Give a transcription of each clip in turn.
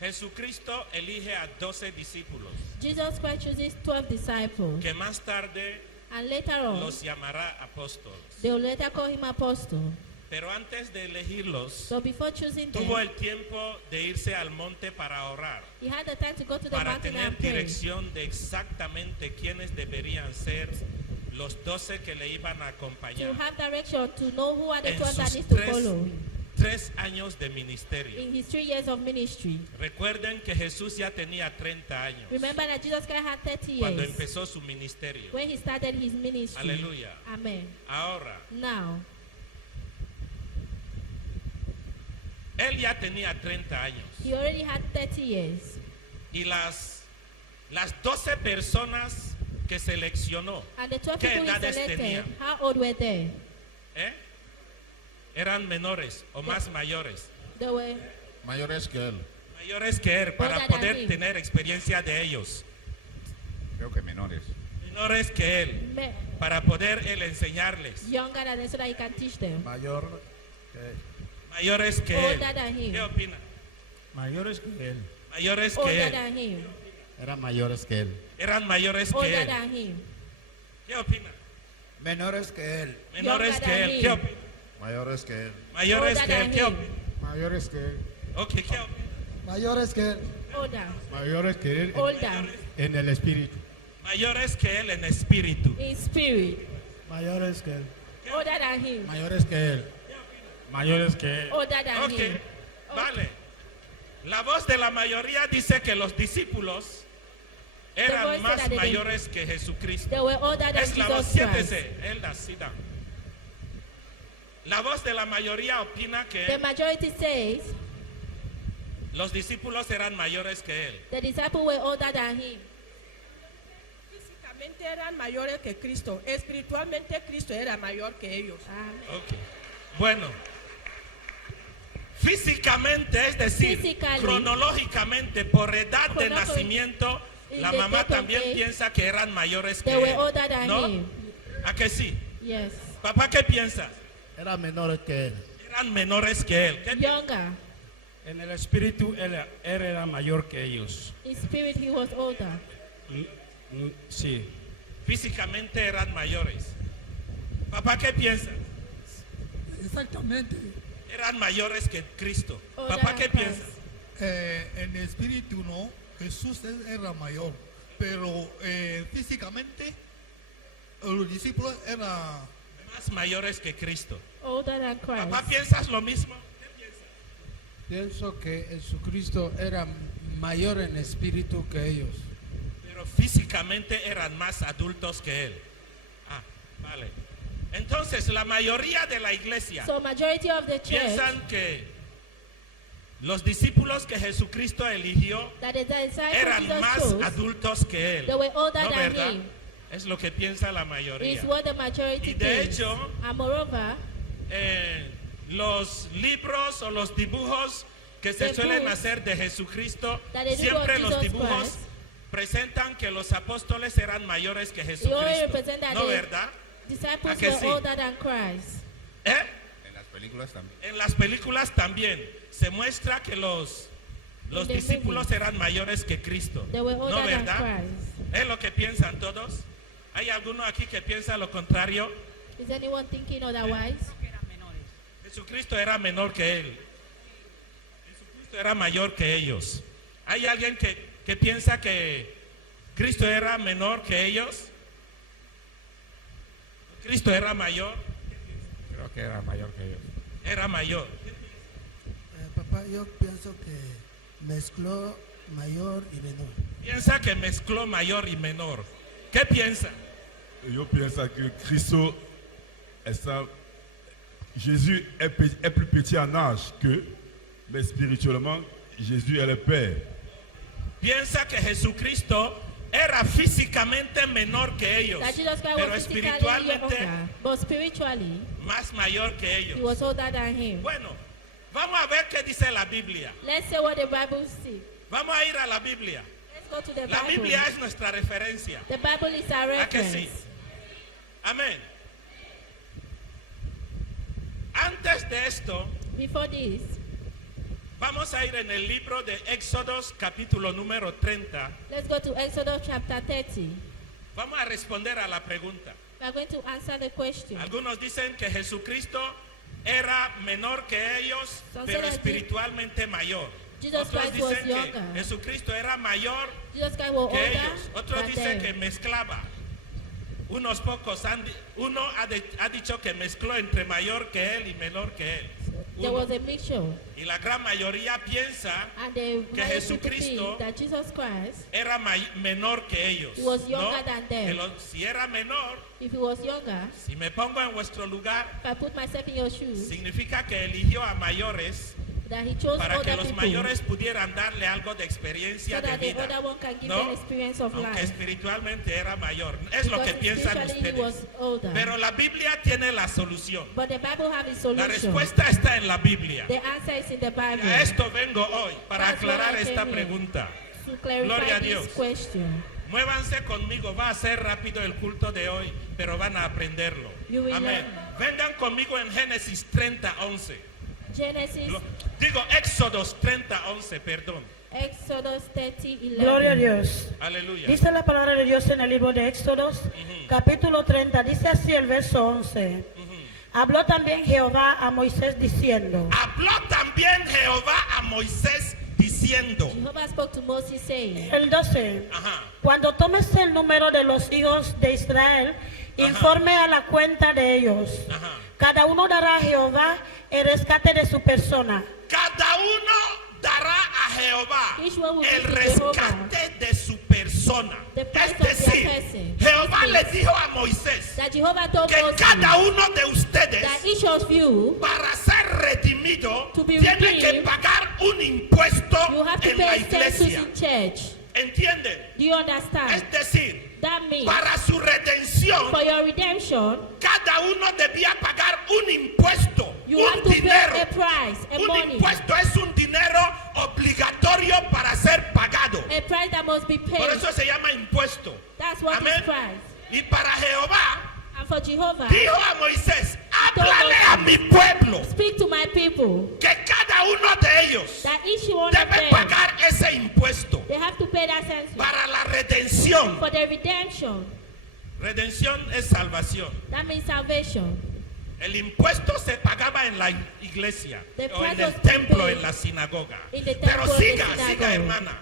Jesucristo elige a 12 discípulos Jesus Christ chooses 12 disciples, que más tarde and later on, los llamará apóstoles. they will later call him apostle. Pero antes de elegirlos, So before choosing them, tuvo el tiempo de irse al monte para orar, he had the time to go to the para mountain tener and pray, dirección de exactamente quiénes deberían ser los 12 que le iban a to acompañar have direction, to know who are the en 12 that sus needs to follow him 3 años de ministerio. in his 3 years of ministry. Recuerden que Jesús ya tenía 30 años Remember that Jesus Christ had 30 cuando years empezó su ministerio. when he started his ministry. Aleluya. Amen. Ahora, Now, él ya tenía 30 años he already had 30 years. y las 12 personas que seleccionó, And the 12 ¿qué people he edades selected, tenían? how old were they? ¿eh? ¿Eran menores o más mayores? They were Mayores que él. Mayores que él, para Older than poder him. tener experiencia de ellos. Creo que menores. Menores que él, para poder él enseñarles. younger than them so that he can teach them. Mayor que Mayores que él. Older than him. ¿Qué opina? mayores que él. Mayores que Older él. than him. Eran mayores que él. Eran mayores que Older él. than him. ¿Qué opina? Menores que él. Menores Younger que than él. him. ¿Qué opina? Mayores que él. Mayores Older que él. than ¿Qué him. opina? Mayores que él. Ok, ¿qué opina? Mayores que él. Older. Mayores que él Older. en el espíritu. Mayores que él en espíritu. In spirit. Mayores que él. Older than him. Mayores que él. Mayores que él. Older than Ok, him. vale. La voz de la mayoría dice que los discípulos eran voice más that they- mayores que Jesucristo. They were older than Es la voz, Jesus Christ. siéntese, Elda, sit down. La voz de la mayoría opina The que majority says los discípulos eran mayores que él. the disciples were older than him. Físicamente eran mayores que Cristo. Espiritualmente Cristo era mayor que ellos. Amen. Ok. Bueno, físicamente, es decir, Physically. cronológicamente, por edad de Chronologically. nacimiento, In la the mamá date of también age, piensa que eran mayores que They were él. older than ¿No? him. ¿A que sí? Yes. Papá, ¿qué piensas? Eran menores que él. Eran menores que él. ¿Qué piensas? Younger. En el espíritu él era mayor que ellos. In spirit, he was older. Sí. Físicamente eran mayores. Papá, ¿qué piensas? Exactamente. Eran mayores que Cristo. Older Papá, than ¿qué Christ. piensas? En espíritu no, Jesús era mayor, pero físicamente los discípulos eran Más mayores que Cristo. Older than Christ. Papá, ¿piensas lo mismo? ¿Qué piensas? Pienso que Jesucristo era mayor en espíritu que ellos. Pero físicamente eran más adultos que él. Ah, vale. Entonces, la mayoría de la iglesia So majority of the church piensan que los discípulos que Jesucristo eligió that the disciples eran Jesus más chose, adultos que él. they were older ¿No, than verdad? him. Es lo que piensa la mayoría. Is what the majority Y de thinks. hecho, And moreover, los libros o los dibujos que se The suelen books hacer de Jesucristo, that they do siempre of los Jesus dibujos Christ, presentan que los apóstoles eran mayores que always Jesucristo. represent that ¿No, the verdad? disciples ¿A que were sí? older than Christ. ¿Eh? En las películas también. En las películas también se muestra que los In the discípulos movies. eran mayores que Cristo. They were ¿No, older than verdad? Christ. ¿Es lo que piensan todos? ¿Hay alguno aquí que piensa lo contrario? Is anyone thinking otherwise? Jesucristo era menor que él. Jesucristo era mayor que ellos. ¿Hay alguien que piensa que Cristo era menor que ellos? ¿Cristo era mayor? Creo que era mayor que ellos. Era mayor. Papá, yo pienso que mezcló mayor y menor. Piensa que mezcló mayor y menor. ¿Qué piensa? Je pense que Christo Jésus est plus petit en âge qu'eux, mais spirituellement, Jésus est le Père. Piensa que Jesucristo era físicamente menor que ellos, That Jesus Christ pero was physically espiritualmente younger, but spiritually, más mayor que he ellos. was older than him. Bueno, vamos a ver qué dice la Biblia. Let's say what the Bible says. Vamos a ir a la Biblia. Let's go to the La Bible. Biblia es nuestra referencia. The Bible is our ¿A que sí? reference. Amén. Antes de esto, Before this, Vamos a ir en el libro de Éxodos capítulo número 30. Let's go to Exodus chapter 30. Vamos a responder a la pregunta. We are going to answer the question. Algunos dicen que Jesucristo era menor que ellos, Some pero say that espiritualmente mayor. Jesus Otros Christ was dicen que younger. Jesucristo era mayor Jesus Christ was que older ellos. Otros than dicen que them. mezclaba. Unos pocos uno ha dicho que mezcló entre mayor que él y menor que él. There Uno. was a mixture. Y la gran mayoría piensa And the que majority people Jesucristo think that Jesus Christ, era menor que ellos. He was ¿no? younger than them. Que si era menor, if he was younger, si me pongo en vuestro lugar, if I put myself in your shoes, significa que eligió a mayores that he chose para que older los people mayores pudieran darle algo de experiencia so de that the vida. older one can give ¿no? an experience of Aunque life. espiritualmente era mayor. Es lo Because que piensan spiritually he was ustedes. older. Pero la Biblia tiene la solución. But the Bible has a La solution. respuesta está en la Biblia. The answer is in the Y Bible. a esto vengo hoy para That's why aclarar I esta came here. pregunta. To clarify Gloria a this Dios. question. Muévanse conmigo, va a ser rápido el culto de hoy, pero van a aprenderlo. You will Amén. learn. Vengan conmigo en Génesis 30:11. Genesis, Digo Éxodos 30:11, perdón. Exodus 30:11. Gloria a Dios. Aleluya. Dice la palabra de Dios en el libro de Éxodos, capítulo 30, dice así el verso 11. Habló también Jehová a Moisés diciendo, Habló también Jehová a Moisés diciendo. Jehovah spoke to Moses saying, el 12, Ajá. cuando tomes el número de los hijos de Israel, informe a la cuenta de ellos. Ajá. Cada uno dará a Jehová el rescate de su persona. Cada uno dará a Jehová Each one will el give to rescate de su persona. The price Es of their decir, person. Jehová le dijo a Moisés that Jehovah told que Moses cada uno de ustedes, that each of you, para ser redimido, To be tiene que redeemed, pagar un impuesto you have to en la pay taxes iglesia. in church. ¿Entienden? Do you understand? Es decir, That means para su redención, for your redemption, cada uno debía pagar un impuesto, you un have to dinero. pay a price, a Un money, impuesto es un dinero obligatorio para ser pagado. a price that must be paid. Por eso se llama impuesto. That's what Amén. is price. Y para Jehová And for Jehovah, dijo a Moisés, háblale a mi pueblo speak to my people que cada uno de ellos that each one of debe them, pagar ese impuesto they have to pay that census para la redención. for the redemption. Redención es salvación. That means salvation. El impuesto se pagaba en la iglesia The o en price el was templo, paid en la sinagoga. in the Pero temple, siga, in the siga, synagogue. hermana.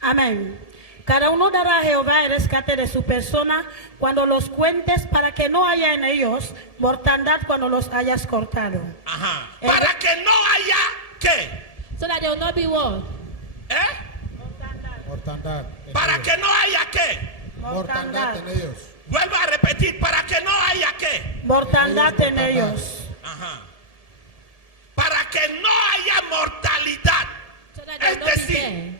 Amén. Cada uno dará a Jehová el rescate de su persona cuando los cuentes, para que no haya en ellos mortandad cuando los hayas cortado. Ajá. Para que no haya, ¿qué? So that there will not be war. ¿Eh? Mortandad. Para que no haya, ¿qué? Mortandad en ellos. Vuelvo a repetir, para que no haya, ¿qué? Mortandad en ellos. Ajá. Para que no haya mortalidad. So that there Es will not be decir, there.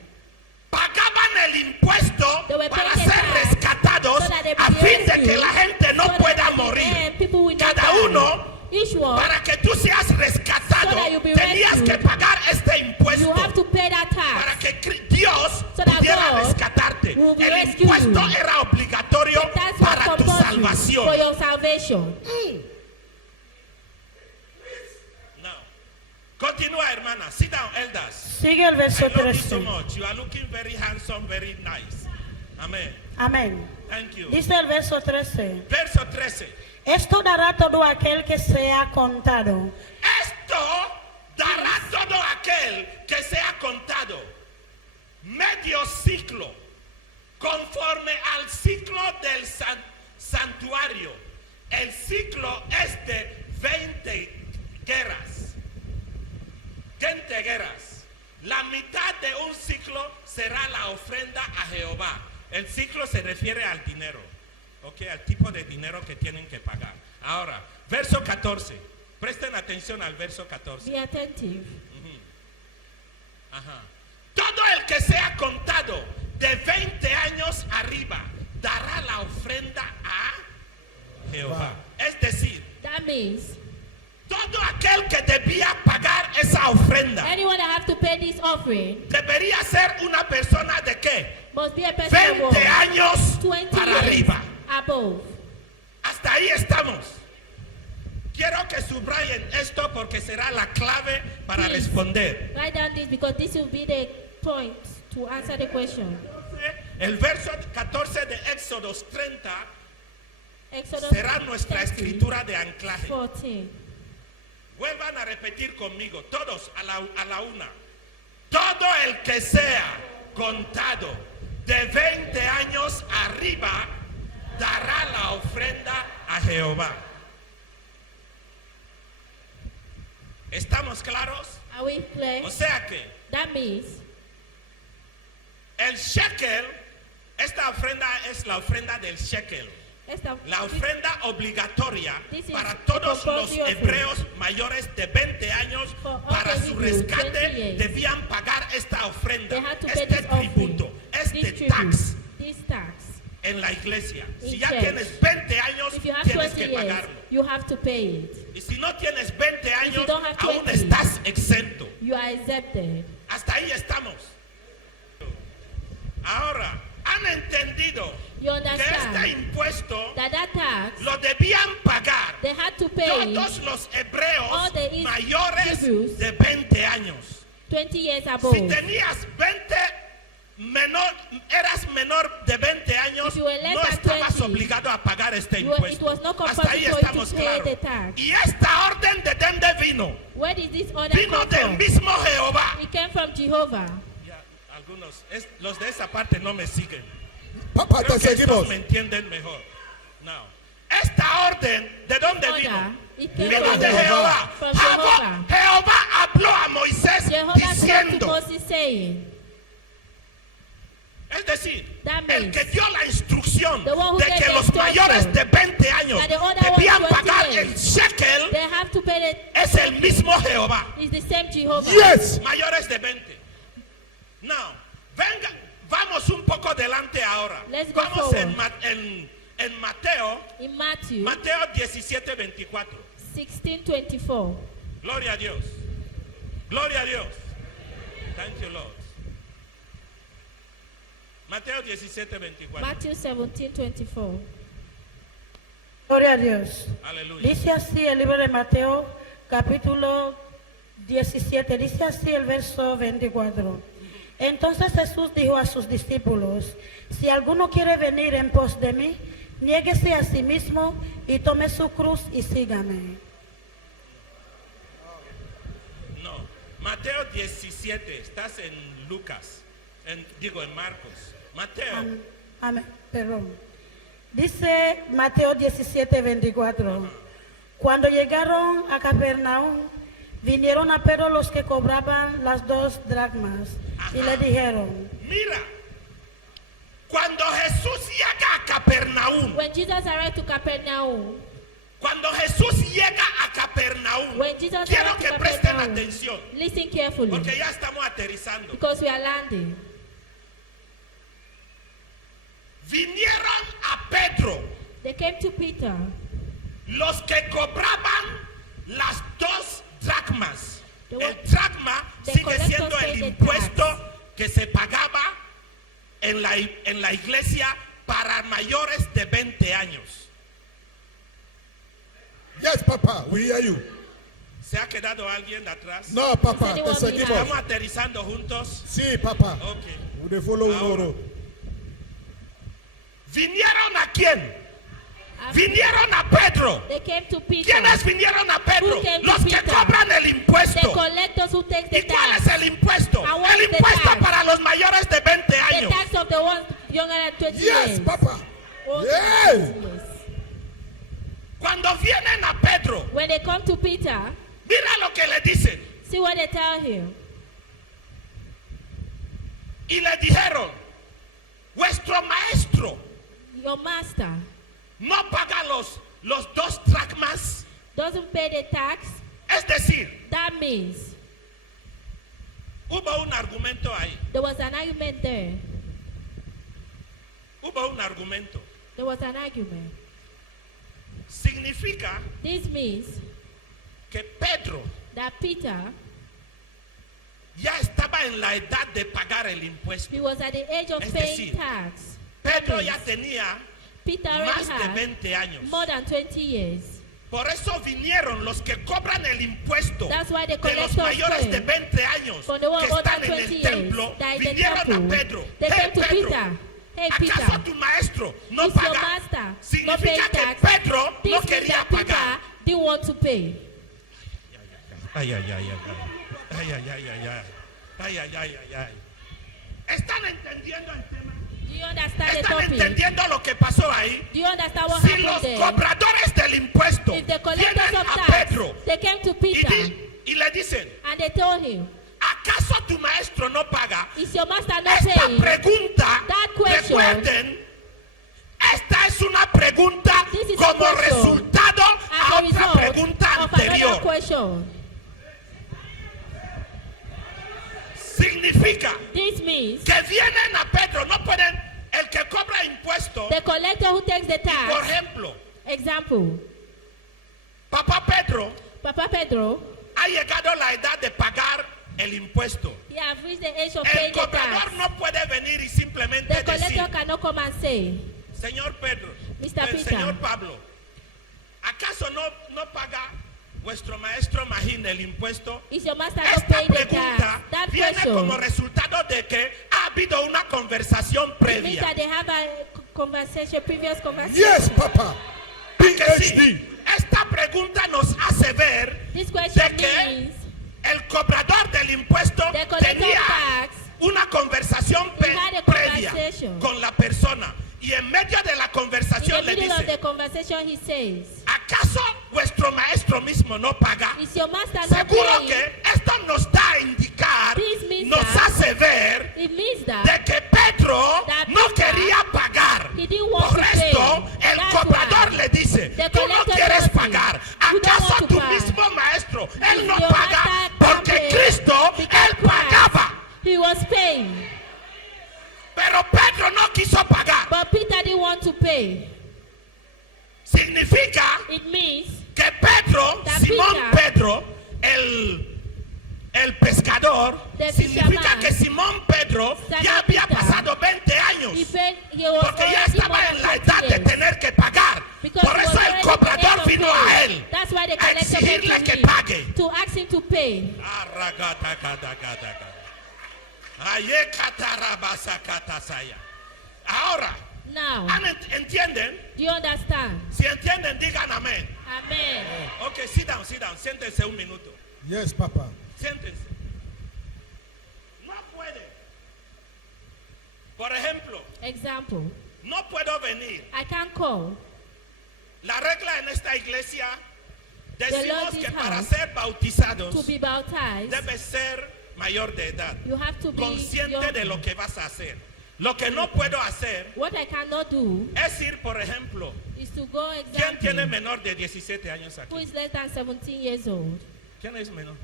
pagaban el impuesto They were para paying ser the tax rescatados so that they a be fin de que rescued, la gente no so that pueda at the morir. end, people will not Cada die. uno, Each one, para que tú seas rescatado, So that you be tenías que rescued. pagar este you impuesto have to pay that para tax. que Dios So that pudiera God rescatarte. will be El rescued. impuesto era obligatorio That's what para tu compulsory salvación. for your salvation. Now, continúa, hermana. Sit down, elders. Sigue el I verso love you so 13. much. You are looking very handsome, very nice. Amen. Amén. Thank you. Dice el verso 13. Verso 13. Esto dará todo aquel que sea contado. Esto dará todo aquel que sea contado. Medio ciclo. Conforme al ciclo del santuario. El ciclo es de 20 guerras. 20 guerras. La mitad de un ciclo será la ofrenda a Jehová. El ciclo se refiere al dinero. Ok, al tipo de dinero que tienen que pagar. Ahora, verso 14. Presten atención al verso 14. Be attentive. Ajá. Todo el que sea contado de 20 años arriba dará la ofrenda a Jehová. Es decir, That means todo aquel que debía pagar esa ofrenda anyone that have to pay this offering debería ser una persona de qué? must be a person 20 above años 20 para years arriba. above. Hasta ahí estamos. Quiero que subrayen esto porque será la clave para Please. responder. Write down this because this will be the point to answer the question. El verso 14 de Éxodos 30 Exodus será nuestra 30, escritura de anclaje. 14. Vuelvan a repetir conmigo, todos a la una. Todo el que sea contado de 20 años arriba dará la ofrenda a Jehová. ¿Estamos claros? Are we clear? O sea que That means el shekel, esta ofrenda es la ofrenda del shekel. La ofrenda obligatoria This is para the todos los compulsory offering. hebreos mayores de 20 años, For all para the su Hebrews, 20 rescate years. debían pagar esta ofrenda, they had to pay este this offering, tributo, this este tribute, tax this tax. en la iglesia. In Si ya church. tienes 20 años, If you have tienes 20 que years, pagarlo. you have to pay it. Y si no tienes 20 años, don't have aún 20, estás exento. You are exempted. Hasta ahí estamos. Ahora, han entendido You que understand este impuesto that tax lo debían pagar they had to pay todos los all hebreos the mayores Hebrews de 20 años. 20 years above. Si tenías 20 eras menor de 20 años, If you were less no than estabas 20, obligado a pagar este you were- it impuesto. was not Hasta ahí compulsory for you estamos to pay claros. the tax. Y esta orden de dónde vino? Where did this order Vino come del from? mismo Jehová. It came from Jehovah. Ya, algunos, los de esa parte no me siguen. Papá, Creo te que estos seguimos. me entienden mejor. Now, esta orden, ¿de dónde Order, vino? it came Vino from de Jehová. From Jehovah. Jehová habló a Moisés Jehovah spoke to diciendo, Moses saying, es decir, That el means que dio la instrucción the one who de gave que the los instruction mayores de 20 años that the other ones debían 20 pagar years, el shekel, they have to pay the es el mismo Jehová. It's the same Jehovah. Yes. Mayores de 20. Now, venga, vamos un poco adelante ahora. Let's go Vamos forward. en Mateo, In Matthew Mateo 17:24. 16:24. Gloria a Dios. Gloria a Dios. Thank you, Lord. Mateo 17:24. Matthew 17:24. Gloria a Dios. Aleluya. Dice así el libro de Mateo, capítulo 17, dice así el verso 24. Entonces Jesús dijo a sus discípulos, si alguno quiere venir en pos de mí, niéguese a sí mismo y tome su cruz y sígame. No, Mateo 17, estás en Lucas, en Marcos. Mateo, Amén, perdón. Dice Mateo 17, 24. Cuando llegaron a Capernaum, vinieron a Pedro los que cobraban las 2 dracmas y le dijeron, mira, cuando Jesús llega a Capernaum, When Jesus arrived to Capernaum, cuando Jesús llega a Capernaum, when Jesus quiero arrived que to presten Capernaum, atención, listen carefully, porque ya estamos aterrizando. because we are landing. Vinieron a Pedro They came to Peter, los que cobraban las 2 dracmas. The El one- dracma the sigue collectors siendo pay el the impuesto tax. que se pagaba en la iglesia para mayores de 20 años. Yes, Papa, we hear you. ¿Se ha quedado alguien de atrás? No, Papa, te anyone seguimos. ¿Estamos aterrizando juntos? Sí, Papa. Ok. We dey follow Ahora. Unoro. ¿Vinieron a quién? After Vinieron a Pedro. they came to Peter, ¿Quiénes vinieron a Pedro? Who came to Los que Peter? cobran el the impuesto. collectors who take the ¿Y cuál tax, es el impuesto? And what El is the impuesto tax? para los mayores de 20 the años. tax of the ones younger than 20 Yes, years. Papa. Oh, Yeah. yes. Cuando vienen a Pedro, When they come to Peter, mira lo que le dicen. see what they tell him. Y le dijeron, vuestro maestro Your master no paga los 2 dracmas. doesn't pay the tax. Es decir, That means hubo un argumento ahí. there was an argument there. Hubo un argumento. There was an argument. Significa This means que Pedro that Peter, ya estaba en la edad de pagar el impuesto. he was at the age of Es paying decir, tax. Pedro That ya means tenía Peter already más de had 20 años. more than 20 years. Por eso vinieron los que cobran el impuesto That's why the de los collectors mayores came. de 20 años For the one que older están than en 20 el years, templo. that in the Vinieron a temple. Pedro. They Hey, came to Pedro, Peter. Hey, ¿acaso Peter, tu maestro no is your paga? master not Significa paying que tax? Pedro no This means quería that Peter pagar. didn't want to pay. Ay, ay, ay, ay, ay, ay, ay, ay, ay, ay, ay, ay, ay, ay, ay. ¿Están entendiendo el tema? Do you understand the ¿Están topic? entendiendo lo que pasó ahí? Do you understand what Si happened los there? cobradores del impuesto If the collectors vienen of a tax, Pedro they came to y, Peter y le dicen, and they told him, ¿acaso tu maestro no paga? is your master not Esta paying? pregunta, That question, recuerden, esta es una pregunta This is a como question resultado as a a otra result pregunta of another anterior. question. Significa This means que vienen a Pedro, no pueden, el que cobra impuesto, the collector who takes the y por tax, ejemplo, example, Papá Pedro Papa Pedro, ha llegado la edad de pagar el impuesto. he have reached the age of El paying the cobrador tax. no puede venir y simplemente The collector decir, cannot come and say, Señor Pedro, Mr. Peter. Señor Pablo, ¿acaso no paga vuestro maestro Magín el impuesto? is your master not Esta paying the pregunta tax? That viene como question resultado de que ha habido una conversación means previa. that they have a conversation, previous conversation. Yes, Papa. Que sí, PhD. esta pregunta nos hace ver This question de que means el cobrador del impuesto the collector tenía of tax una conversación He had a previa conversation. con la persona y en medio de la in conversación the le middle of dice, the conversation he says, ¿acaso vuestro maestro mismo no paga? is your master not Seguro paying? que esto nos da a indicar, This means nos that- hace ver It means de that que Pedro That no Peter, quería pagar. he didn't want Por to esto, pay. el That's cobrador why le dice, the tú no collector quieres told him, pagar. "You don't ¿Acaso want to tu pay. mismo maestro, él Is no your paga? master Porque can't pay Cristo, because él Christ, pagaba. he was paying, Pero Pedro no quiso pagar. but Peter didn't want to pay. Significa It means que Pedro, That Simón Peter, Pedro, el pescador, The significa fisherman, que Simón Pedro Simon ya había Peter, pasado 20 años. he was Porque ya already estaba more en than la 20 edad de years. tener que pagar. Because Por he was eso el already at the age cobrador of vino a paying. él That's why the a collector came exigirle to que him pague. to ask him to pay. Ahora, Now, ¿entienden? do you understand? Si entienden, digan amén. Amen. Ok, sit down, siéntense un minuto. Yes, Papa. Siéntense. No puede. Por ejemplo, Example, no puedo venir. I can call. La regla en esta iglesia decimos Lord que this para house ser bautizados To be baptized, debes ser mayor de edad, you have to be consciente young. de lo que vas a hacer. Lo que no puedo hacer What I cannot do es ir, por ejemplo, is to go ¿quién tiene example menor de 17 años who aquí? is less than 17 years old. ¿Quién es menor?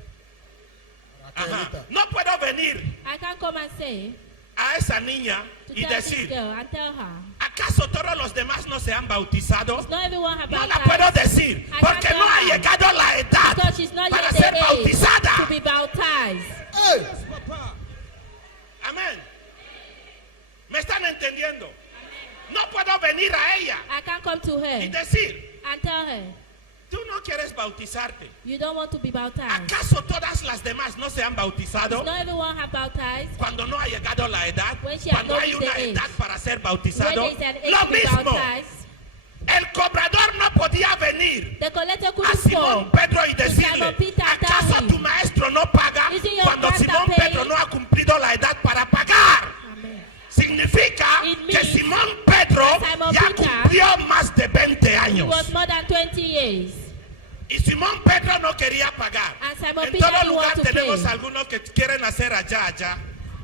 Ajá. Raquelita. No puedo venir I can come and say a esa niña to y tell this decir, girl and tell her, ¿acaso todos los demás no se han bautizado? not everyone have No la baptized puedo decir I porque can't no ha tell her. llegado la edad because she's not para yet ser the age to bautizada. be baptized. Hey, Amén. ¿Me están entendiendo? No puedo venir a ella I can come to y her decir, and tell her, tú no quieres bautizarte. you don't want to be baptized. ¿Acaso todas las demás no se han bautizado? Not everyone have baptized. Cuando no ha llegado la edad, When she has cuando not hay reached una the age. edad para ser When bautizado, there is an age lo to be mismo. baptized, El cobrador no podía venir the collector a couldn't Simón come. Pedro y to decirle, Simon Peter and tell ¿acaso him, tu maestro no paga Isn't your cuando master Simón paying? Pedro no ha cumplido la edad para pagar? Amen. Significa It que means Simón Pedro Simon ya Peter, cumplió más de 20 It años. was more than 20 years. Y Simón Pedro no quería pagar. And Simon En Peter todo didn't lugar want to tenemos pay. algunos que quieren hacer allá.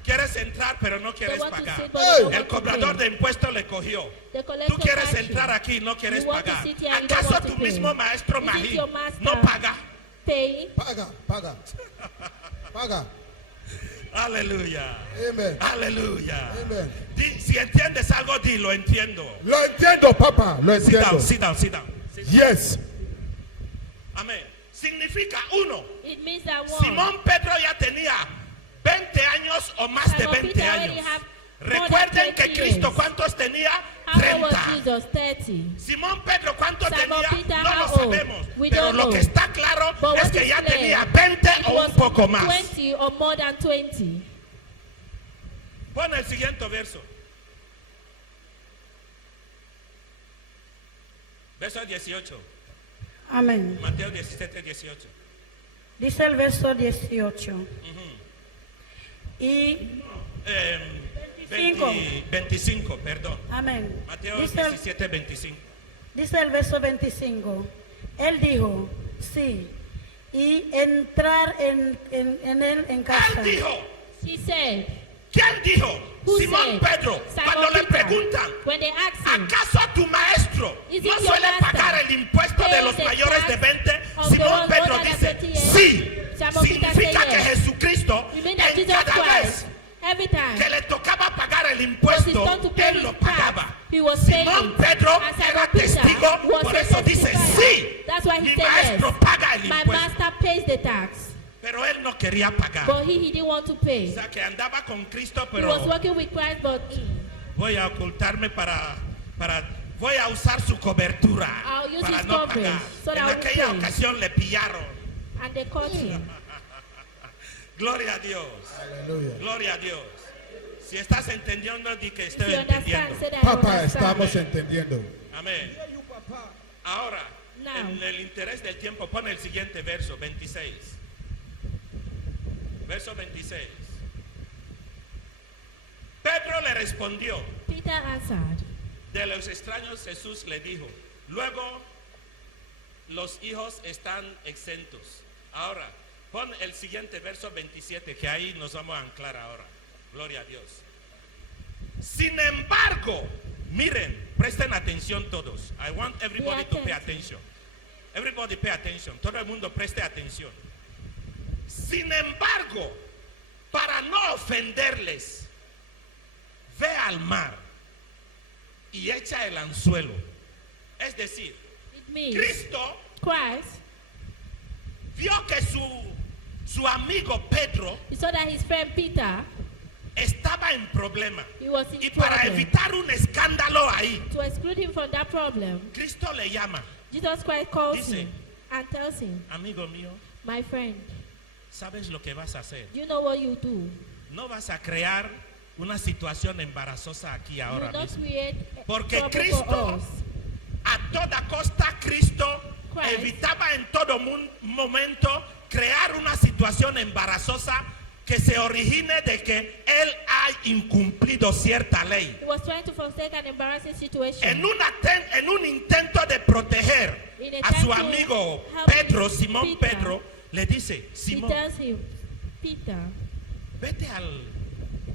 Quieres entrar pero no quieres want to pagar. sit, but they don't El want to cobrador pay. de impuestos le cogió. The Tú collector quieres got you. entrar aquí y no quieres You want to pagar. sit here and you don't ¿Acaso want to tu pay? mismo maestro Is it Magín your master? no paga? Pay. paga, paga. Paga. Aleluya. Amen. Aleluya. Amen. Si entiendes algo, di, lo entiendo. Lo entiendo, Papa. Lo Sit down, entiendo. sit down, sit down. Yes. Amén. Significa uno. It means that one. Simón Pedro ya tenía 20 años o más de Simon 20 Peter already años. have more than Recuerden que 20 Cristo, years. ¿cuántos tenía? How How old was 30. Jesus? 30. Simón Pedro, ¿cuánto Simon tenía? Peter, No how lo old? sabemos. We Pero don't lo know. que está claro But es what que is ya clear, tenía 20 it o was un poco más. 20 or more than 20. Pon el siguiente verso. Verso 18. Amén. Mateo 17, 18. Dice el verso 18. Y 25. 25, perdón. Amén. Mateo Dice el, 17, 25. dice el verso 25. Él dijo, sí, y entrar en él en casa. Él dijo. He said, ¿Quién dijo? Who Simón said? Pedro. Simon Cuando le Peter. preguntan, When they asked him, ¿acaso tu maestro Is no it your suele master pagar el impuesto de pay los the mayores de tax 20? of the Simón ones Pedro older than dice, 20 years? sí. Simon Peter Significa said que yes. Jesucristo, You mean that en Jesus cada Christ, vez every time que le tocaba pagar el was his impuesto, turn to pay él his lo tax, pagaba. he was Simón paying. Pedro And Simon era Peter testigo, was por a eso dice, testifier. sí, That's why he mi said maestro yes. paga el My impuesto. master pays the tax. Pero él no quería pagar. But he didn't want to O pay. sea, que andaba con Cristo, He was pero working with Christ, but voy a ocultarme voy a usar su cobertura I'll use para his no coverage pagar. so that En I won't aquella pay. ocasión le pillaron. and they caught him. Gloria a Dios. Aleluya. Gloria a Dios. Si estás entendiendo, di que If estoy you understand, entendiendo. say that I Papa, understand. estamos entendiendo. Amén. Ahora, Now. en el interés del tiempo, pon el siguiente verso, 26. Verso 26. Pedro le respondió, Peter answered, de los extraños Jesús le dijo, luego los hijos están exentos. Ahora, pon el siguiente verso 27, que ahí nos vamos a anclar ahora. Gloria a Dios. Sin embargo, miren, presten atención todos. I want everybody to pay attention. Everybody pay attention. Todo el mundo preste atención. Sin embargo, para no ofenderles, ve al mar y echa el anzuelo. Es decir, it means Cristo Christ, vio que su amigo Pedro he saw that his friend Peter, estaba en problema. he was in Y para problem. evitar un escándalo ahí, To exclude him from that problem, Cristo le llama, Jesus Christ calls Dice, him and tells him, amigo mío, my friend, ¿sabes lo que vas a hacer? you know what you do. No vas a crear una situación embarazosa aquí You ahora will not mismo. create Porque trouble Cristo, for us. a toda costa, Cristo Christ. evitaba en todo momento crear una situación embarazosa que se origine de que él ha incumplido cierta ley. He was trying to forsake an embarrassing situation. En un intento de proteger In a a su time to amigo help Pedro, his Simón Peter, Pedro, le dice, He Simón, tells him, Peter, vete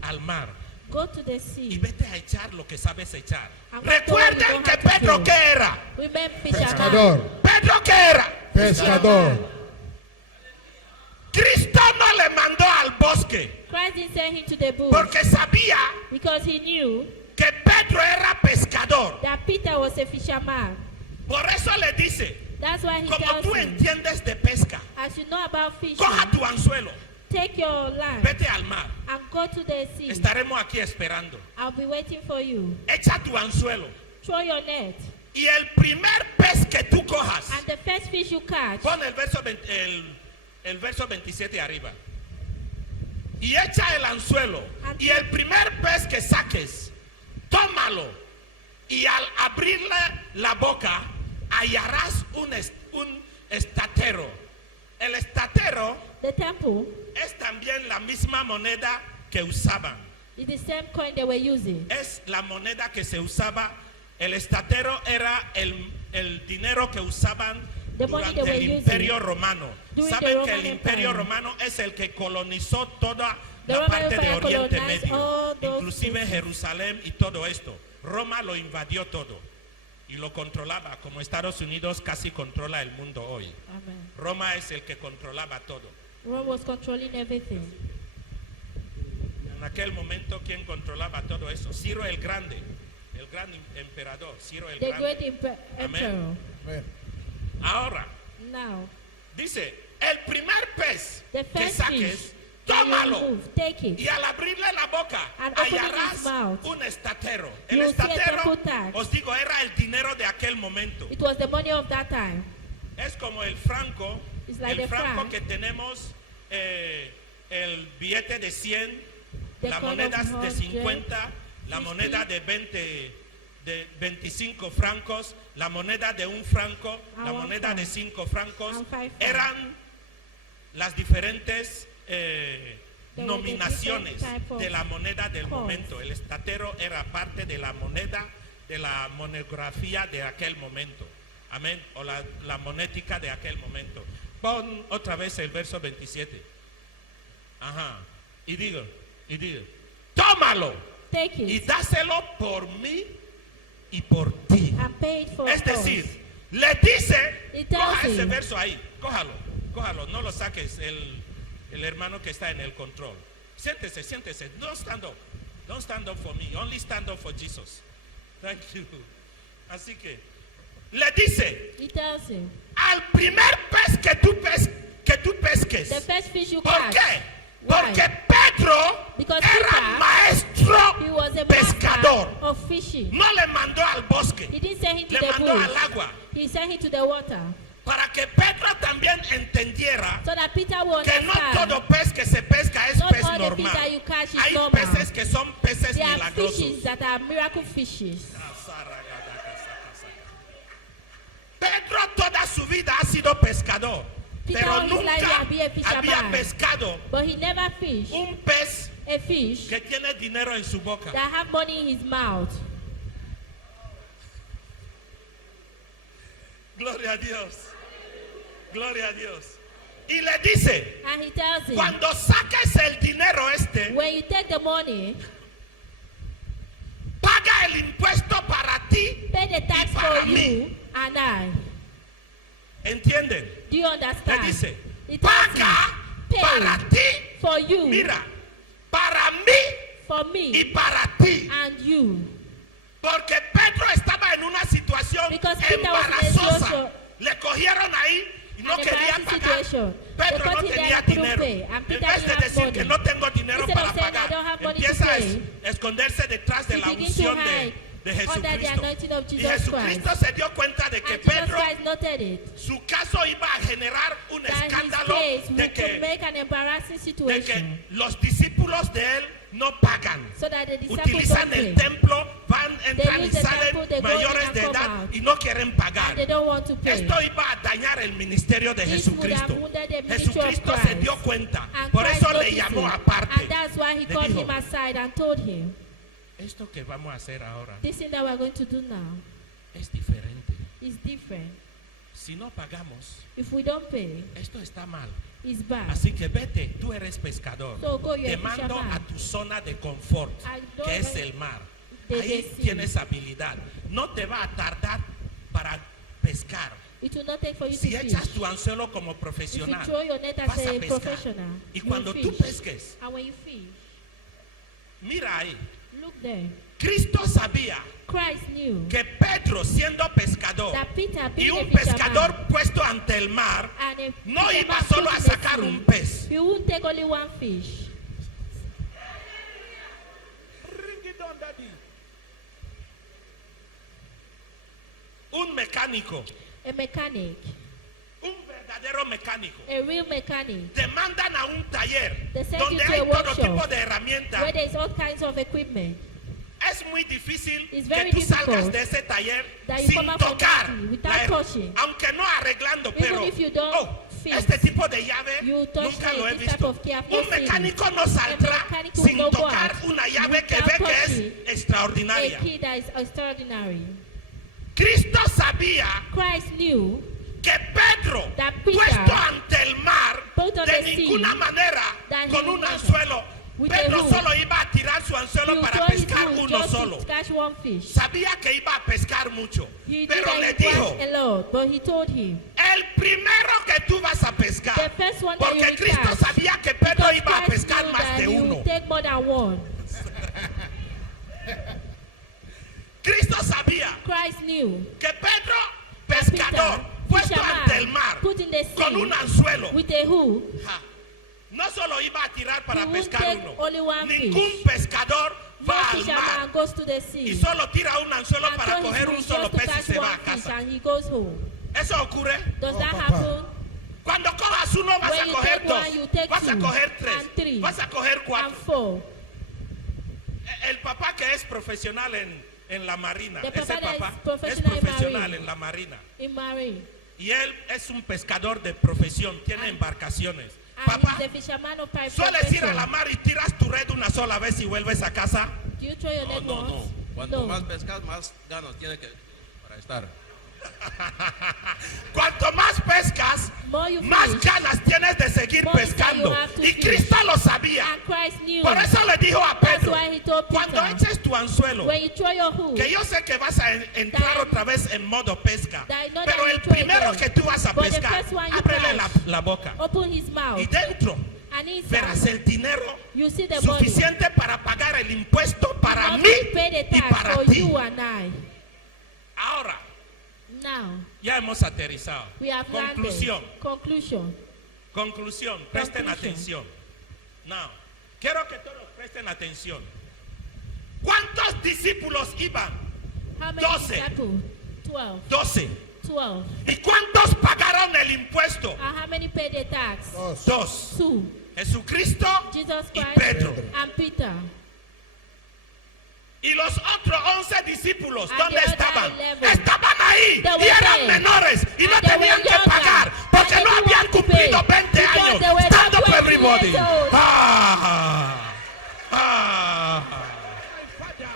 al mar go to the y sea. vete a echar lo que sabes echar. And go to where you Recuerden don't que have to Pedro, go. ¿qué era? Remember Peter. Pescador. Pedro, ¿qué era? Pescador. Cristo no le mandó al bosque Christ didn't send him to the bush porque sabía because he knew que Pedro era pescador. that Peter was a fisherman. Por eso le dice, That's why he como tells tú him, entiendes de pesca, as you know about fishing, coja tu anzuelo, take your line vete al mar. and go to the sea. Estaremos aquí esperando. I'll be waiting for you. Echa tu anzuelo. Throw your net. Y el primer pez que tú cojas, And the first fish you catch, pon el verso 27 arriba. Y echa el anzuelo. Y el primer pez que saques, tómalo. Y al abrirle la boca, hallarás un estatero. El estatero the temple, es también la misma moneda que usaban. is the same coin they were using. Es la moneda que se usaba. El estatero era el dinero que usaban The money durante they el were Imperio using Romano. during the Saben que el Roman Imperio Empire. Romano es el que colonizó toda The la Roman parte de Empire Oriente colonized Medio, all those inclusive places. Jerusalén y todo esto. Roma lo invadió todo y lo controlaba, como Estados Unidos casi controla el mundo hoy. Amen. Roma es el que controlaba todo. Rome was controlling everything. En aquel momento, ¿quién controlaba todo eso? Ciro el Grande, el gran emperador, Ciro el The Grande. great emperor. Amén. Ahora, Now, dice, el primer pez the que first saques, fish that you tómalo. remove, take it. Y al abrirle la boca, And open opening hallarás his mouth. un estatero. El You will see a estatero, temple tax. os digo, era el dinero de aquel momento. It was the money of that time. Es como el franco, It's like el the franco franc. que tenemos, el billete de 100, The la coin moneda of de 100, 50, la 50, moneda de 25 francos, la moneda de 1 franco, la And 1 moneda de franc. 5 francos, And 5 francs. eran las diferentes were the nominaciones different type of de la moneda del coins. momento. El estatero era parte de la moneda, de la monografía de aquel momento. Amén. O la monética de aquel momento. Pon otra vez el verso 27. Ajá. Y digo, tómalo Take y it dáselo por mí y por ti. and pay it for Es us. decir, le dice, It tells coja ese him. verso ahí, cójalo, no lo saques, el hermano que está en el control. Siéntese, don't stand up for me, only stand up for Jesus. Thank you. Así que, le dice, He tells him, al primer pez que tú pesques. the first fish you ¿Por catch. qué? Why? Porque Pedro Because era Peter, maestro he was a pescador. master of fishing. No le mandó al bosque, He didn't send him to le the mandó al bush. agua. He sent him to the water. Para que Pedro también entendiera So that Peter will que no understand. todo pez que se pesca es Not pez all the normal. fish that you catch is Hay normal. peces que son peces There are milagrosos. fishes that are miracle fishes. Pedro toda su vida ha sido pescador, Peter pero all his life nunca has been a fisherman. había pescado But he never fished un pez a fish que tiene dinero en su boca. that have money in his mouth. Gloria a Dios. Gloria a Dios. Y le dice, And he tells him, cuando saques el dinero when you take the money, paga el impuesto para ti pay the tax y para for mí. you and I. ¿Entienden? Do you Le understand? dice, He tells paga him, para pay ti, for you, mira, para mí for y me, para ti. and you. Porque Pedro estaba en una situación Because Peter was in a embarazosa. situation- Le cogieron ahí y no An quería embarrassing pagar. situation. Pedro They no got him there tenía and couldn't dinero. pay, and En Peter vez didn't de have decir money. que no tengo dinero Instead para of saying, pagar, "I don't have money to empieza a pay", esconderse detrás de he la begins to unción hide de under the Jesucristo. anointing of Y Jesus Jesucristo Christ. se dio cuenta de que And Jesus Pedro, Christ noted it. su caso iba a generar un That his escándalo case de could que, make an embarrassing de situation. que los discípulos de él no pagan. So that the disciples Utilizan don't el pay. templo, van, entran y use the salen temple, they go in mayores and de come edad out. y no quieren pagar. And they don't want to pay. Esto iba a dañar el ministerio de This would have Jesucristo. wounded the ministry of Jesucristo se Christ. dio cuenta, And por Christ eso le noticed llamó it. aparte. And that's why he Le called dijo, him aside and told him, esto que vamos a hacer ahora this thing that we're going to do now es diferente. is different. Si no pagamos, If we don't pay, esto está mal. it's bad. Así que vete, tú eres pescador. So go, you're Te a mando fisherman. a tu zona de confort, I don't que es want- el mar. the Ahí sea. tienes habilidad. No te va a tardar para pescar. It will not take for you Si to echas fish. tu anzuelo como If you profesional, throw your net as vas a a pescar. professional, Y you cuando will tú fish. pesques, And when you fish, mira ahí, look there. Cristo sabía Christ knew que Pedro, siendo pescador that Peter, y being a un fisherman, pescador puesto ante el mar, and a no fisherman iba solo a put in the sacar sea, un pez. he won't take only one fish. Un mecánico, A mechanic, un verdadero mecánico. a real mechanic, Te mandan a un taller They send donde you to hay a todo workshop tipo de herramientas. where there's all kinds of equipment. Es muy difícil It's que very tú salgas difficult de ese taller that you sin come out from tocar, that without la touching. aunque no arreglando, Even pero if you don't oh, fix, este tipo de llave you touch nunca lo he this type visto. of key, I've Un not seen mecánico it. no saldrá A mechanic will sin not go tocar out una llave que without ve que es touching extraordinaria. A key that is extraordinary. Cristo sabía Christ knew que Pedro, that Peter, puesto ante el mar, both on de the ninguna sea, manera, that he con would un not- anzuelo, with Pedro a hook, solo iba a tirar su he anzuelo will para throw his pescar hook uno just solo. to catch one fish. Sabía que iba a pescar mucho, He knew pero le that he dijo, was a lot, but he told him, el primero que tú vas a pescar, the first one that you porque will Cristo catch, sabía que Pedro because iba a Christ pescar knew más that de he uno. will take more than one. Cristo sabía Christ knew que Pedro, that pescador, Peter, puesto fisherman, ante el mar, put in the con un sea anzuelo, with a hook, ja, no solo iba a tirar para He won't pescar take uno. only one Ningún fish. pescador va No al fisherman mar goes to the sea. y solo tira un anzuelo And para so coger un he solo goes to pez y catch se va a one fish casa. and he goes home. ¿Eso ocurre? Does Oh, that Papa. happen? Cuando cojas uno vas When a you coger take dos, one, you take vas a two, coger tres, and three, vas a coger cuatro. and 4? El papá que es profesional en la marina, The ese papa that papá is es professional in profesional marine. en la marina. In marine. Y él es un pescador de profesión, tiene embarcaciones. And Papá, he's the fisherman of pipe ¿sueles ir a la profession. mar y tiras tu red una sola vez y vuelves a casa? Do you throw your net No, no. once? Cuanto No. más pescas, más ganas tiene que para estar. Cuanto más pescas, More you más fish, ganas tienes de seguir more pescando. you have to Y fish. Cristo lo sabía. And Christ knew. Por eso le dijo a That's Pedro, why he told cuando Peter, eches tu anzuelo, when you throw your hook, que yo sé que vas a entrar That- otra vez en modo pesca, that I know pero that el you throw it primero there. que tú vas a But the pescar, first one you ábrele catch, la boca. open his mouth. Y dentro And inside, verás el dinero you see the money. suficiente para pagar el impuesto para Enough mí to pay the y tax para for ti. you and I. Ahora, Now, ya hemos aterrizado. we have Conclusión. landed. Conclusion. Conclusión, presten Conclusion. atención. Now, quiero que todos presten atención. ¿Cuántos discípulos iban? How many 12. disciples? 12. 12. 12. ¿Y cuántos pagaron el impuesto? And how many paid the tax? Dos. 2. Jesucristo Jesus y Christ Pedro. and Peter. Y los otros 11 discípulos, And ¿dónde the other estaban? 11. Estaban ahí They y were eran there. menores y no And they tenían were que younger. pagar porque And no they habían didn't have to cumplido pay 20 because años. they were Stand not up 20 everybody. years old.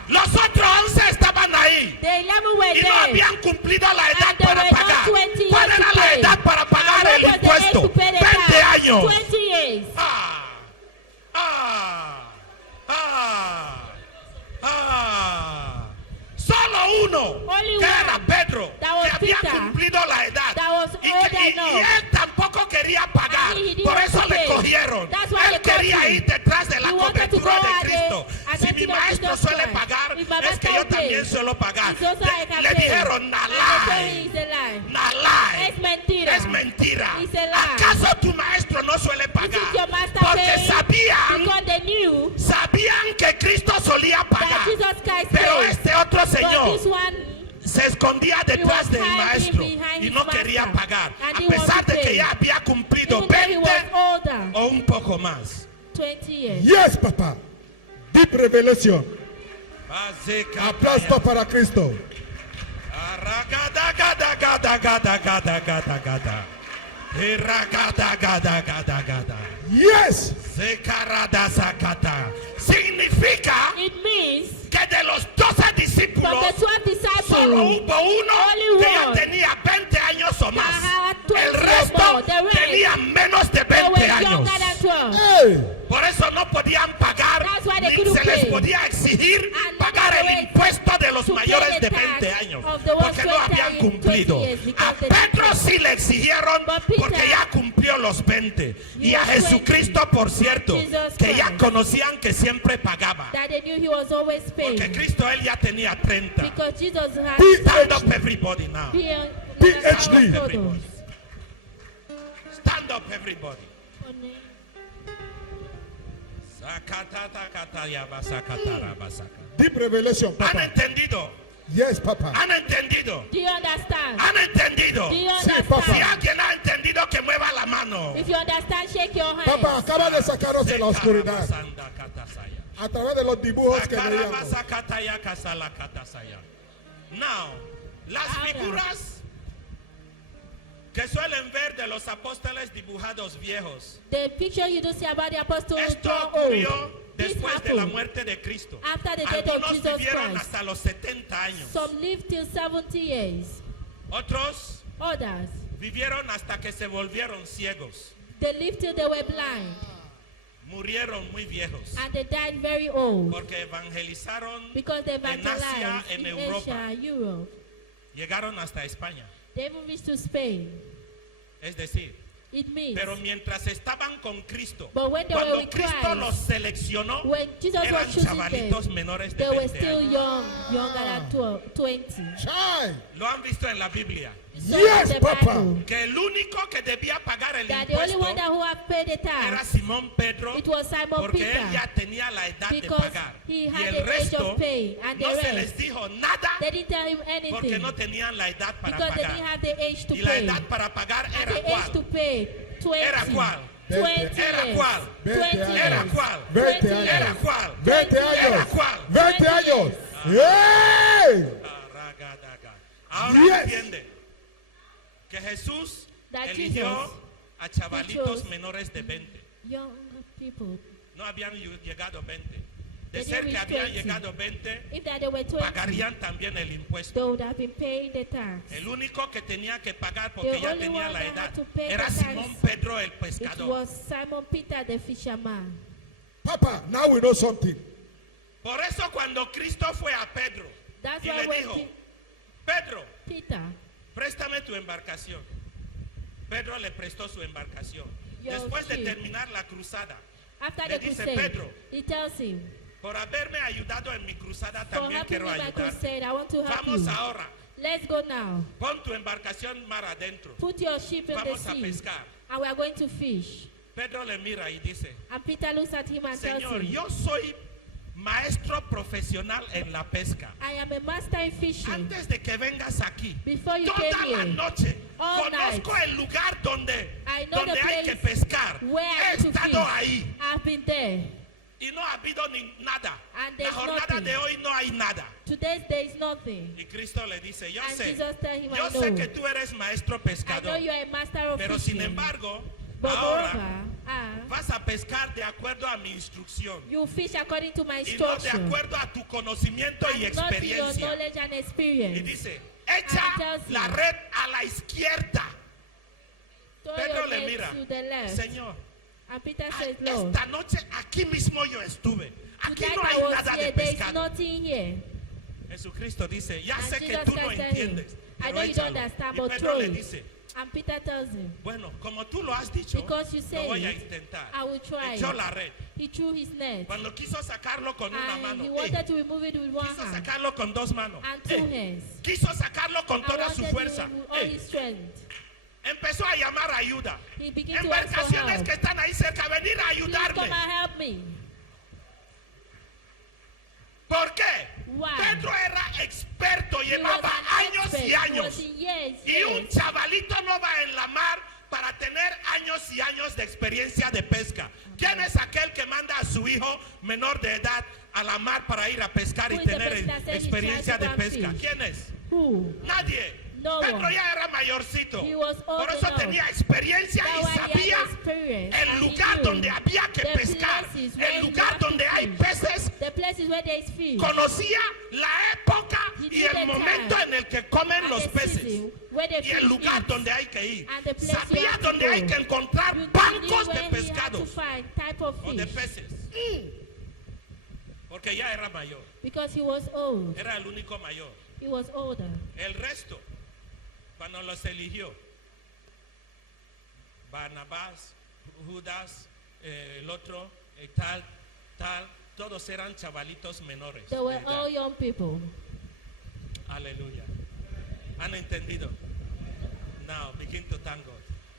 Los otros 11 estaban ahí The 11 were y no there. habían cumplido la edad And they para were not pagar. 20 years ¿Cuál to era la pay. edad para pagar And el what was the age impuesto? to pay the 20 tax? años. 20 years. Solo uno, Only que era one. Pedro, That was que había Peter. cumplido la edad. That was Y, older y enough. él tampoco quería pagar. And he didn't Por want eso to le pay. cogieron. That's why Él they caught quería him. ir detrás de la He wanted to cobertura go de at Cristo. the Si mi identity of maestro Jesus suele Christ. pagar, If my es que master yo will también pay, suelo pagar. it's also I can Le pay. dijeron, And they told Nalai. him it's a lie. Nalai. Es mentira. Es mentira. It's a lie. ¿Acaso tu maestro no suele This pagar? is your master Porque paying sabían because they knew que Cristo solía pagar. that Jesus Christ Pero paid. este otro But señor this one, se escondía detrás was del hiding maestro behind y his no master. quería pagar. And A he pesar wanted de to que pay. ya había cumplido even though he 20 was older, o un poco más. 20 years. Yes, Papa. Deep revelation. Aplauso para Cristo. Yes. Significa It means que de los 12 discípulos from the 12 disciples, solo hubo uno only que ya one tenía 20 años o más. had 20 El or resto more. The rest, tenía menos de they 20 were años. younger than 12. Hey. Por eso no podían pagar, That's why they ni couldn't se les pay. podía exigir And pagar they el were impuesto de los to pay mayores the de tax 20 años, of the ones porque no 20 habían and cumplido. 20 years, because A they Pedro didn't. sí le exigieron But Peter, porque ya cumplió los 20. Y he a was Jesucristo, por cierto, Jesus que ya Christ. conocían que siempre pagaba. That they knew he was always Porque paying. Cristo él ya tenía 30. Because Jesus had Stand up everybody now. PhD. photos. Stand up everybody. Deep revelation, ¿Han Papa. entendido? Yes, Papa. ¿Han entendido? Do you understand? ¿Han entendido? Do you Sí, understand? Papa. Si alguien ha entendido, que mueva la mano. If you understand, shake your hands. Papa, acaba de sacarnos de la oscuridad a través de los dibujos que veíamos. Now, las Ahora. figuras que suelen ver de los apóstoles dibujados viejos. The picture you do see about the apostle Esto John ocurrió old. This después de la happened muerte de Cristo. after the death of Algunos Jesus vivieron Christ. hasta los 70 años. Some lived till 70 years. Otros Others, vivieron hasta que se volvieron ciegos. they lived till they were blind. Murieron muy viejos. And they died very old. Porque evangelizaron Because they en Asia, evangelized en in Europa. Asia, Europe. Llegaron hasta España. They even reached to Spain. Es decir, It means, pero mientras estaban con Cristo, but when they were cuando with Cristo Christ, los seleccionó, when Jesus eran was choosing chavalitos them, menores de they were 20 still años. young, younger than 20. Chai. Lo han visto en la Biblia. So Yes, in the Papa. Bible, que el único que debía pagar el that the only one that impuesto who have paid the era tax, Simón Pedro, it was Simon porque Peter, él ya tenía la edad de because pagar. he Y had el the age resto of pay, and the no se rest, les dijo nada they didn't tell him porque anything no tenían la edad para because they didn't pagar. have the age to Y la pay. edad para pagar And era the age to cuál? pay, 20. Era cuál? 20 Era years. cuál? 20 Era years. cuál? 20 20 Era años. cuál? 20 Era años. cuál? 20 años. ¡Yay! Ahora Yes. entiende que Jesús That eligió Jesus, a chavalitos chose menores de 20. Young people, No habían llegado 20. De They ser didn't que reach habían 20. llegado 20, if that they were 20, pagarían también el impuesto. they would have been paying the tax. El único que tenía que pagar porque The ya only tenía one la that edad had to pay era the Simón tax. Pedro el It pescador. was Simon Peter the fisherman. Papa, now we know something. Por eso cuando Cristo fue a Pedro That's y why le when dijo, Pedro, Peter, préstame tu embarcación. Pedro le prestó su embarcación. Your Después de ship. terminar la cruzada, after le the dice crusade, Pedro, he tells him, por haberme ayudado en mi cruzada for también helping quiero me in my ayudar. crusade, I want to help Vamos you. ahora, Let's go now. pon tu embarcación mar adentro. Put your ship in the Vamos a sea, pescar. and we are going to fish. Pedro le mira y dice, And Peter looks at him and tells Señor, him, yo soy maestro profesional en la pesca. I am a master in fishing. Antes de que vengas aquí, Before you toda came la here, noche all conozco night, el lugar donde I know donde the hay que place pescar. where I He need to estado fish. ahí I've been there. y no ha habido ni nada. And La there's jornada nothing. de hoy no hay nada. Today there is nothing. Y Cristo le dice, yo And sé, Jesus tell him, yo I sé know. que tú eres maestro I know pescador, you are a master of pero sin fishing. embargo, But ahora moreover, vas a pescar de acuerdo a mi instrucción you fish according to my y no de instruction. acuerdo a tu conocimiento y And not to your experiencia. knowledge and Y experience. dice, And echa tells la him, red a la izquierda. Throw Pedro your le net mira, to the left. Señor, And Peter says, Lord, esta noche aquí mismo yo estuve. Aquí tonight no I hay was nada de here, there is pescado. nothing here. Jesucristo dice, ya And sé que Jesus tú no Christ tell him, entiendes, I pero know you don't échalo. understand, Y but Pedro throw le it. dice, And Peter tells him, bueno, como tú lo has dicho, because you lo say voy a it, intentar. I will try Echó it. la red. He threw his net. Cuando quiso sacarlo con una And mano, he wanted to remove it with one quiso hand sacarlo con dos manos, and two hands. quiso sacarlo con And toda su wanted fuerza. to with all his strength. Empezó a llamar ayuda. He began to ask for Embarcaciones help. que están ahí cerca, venir a Please come ayudarme. and help me. ¿Por qué? Why? Pedro era experto, He was llevaba an años expert. y He años. was in years, Y un years. chavalito no va en la mar para tener años y años de experiencia de pesca. ¿Quién es aquel que manda a su hijo menor de edad a la mar para ir a pescar y Who is the tener person that said he experiencia tried de to pesca? fish? ¿Quién es? Who? Nadie. No Pedro one. ya era mayorcito. He was old Por eso enough. tenía experiencia That's y why he had sabía experience, el and he lugar knew donde había que the pescar, places where el he lugar had to donde hay fish. peces. The places where there is fish. Conocía la época He y knew el the momento time en el que comen and los the peces season where the y el fish lugar eat. donde hay que ir. And the place you Sabía have to donde hay go. que encontrar You knew bancos where de he had to pescados find type of o de fish. peces. Porque ya era mayor. Because he was old. Era el único mayor. He was older. El resto, cuando los eligió, Barnabás, Judas, el otro, tal, todos eran chavalitos menores. They de were edad. all young people. Aleluya. ¿Han entendido? Now begin to thank God.